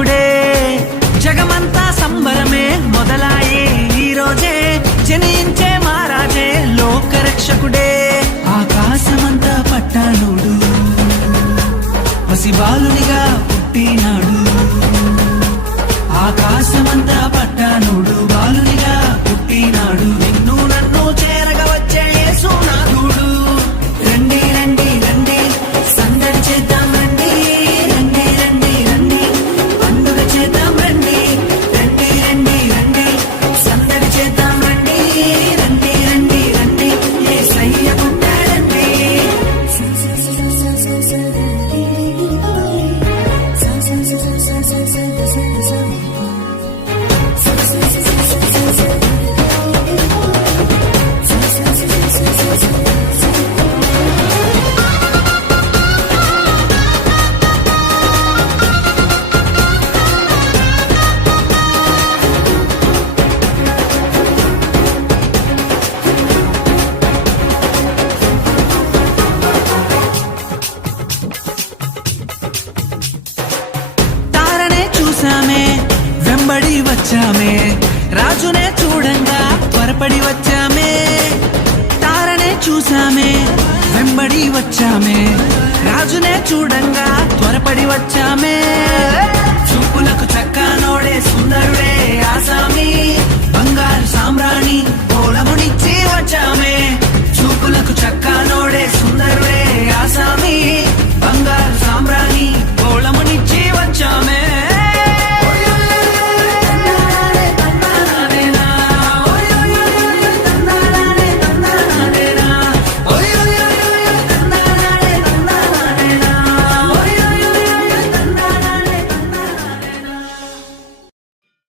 రక్షకుడే జగమంతా సంబరమే మొదలాయే ఈ రోజే జనించే మహారాజే లోక రక్షకుడే ఆకాశమంతా పట్టానుడు పసిబాలునిగా పుట్టినాడు ఆకాశమంతా పట్టానుడు బాలునిగా పుట్టినాడు నిన్ను నన్ను చేరగా వచ్చే యేసునాథుడు రండి రండి రండి సందడి చేద్దాం రండి రండి రండి రండి పండుగ చేద్దాం రండి రండి రండి రండి సందడి చేద్దాం రండి రండి రండి రండి యేసయ్య పుట్టాడండి తారనే చూసామే వెంబడి వచ్చామే రాజునే చూడంగా త్వరపడి వచ్చామే తారనే చూసామే వెంబడి వచ్చామే రాజునే చూడంగా త్వరపడి వచ్చామే చూపులకు చక్కనోడే సుందరుడే ఆసామి బంగారు సామ్రాణి పోలమునిచ్చి వచ్చామే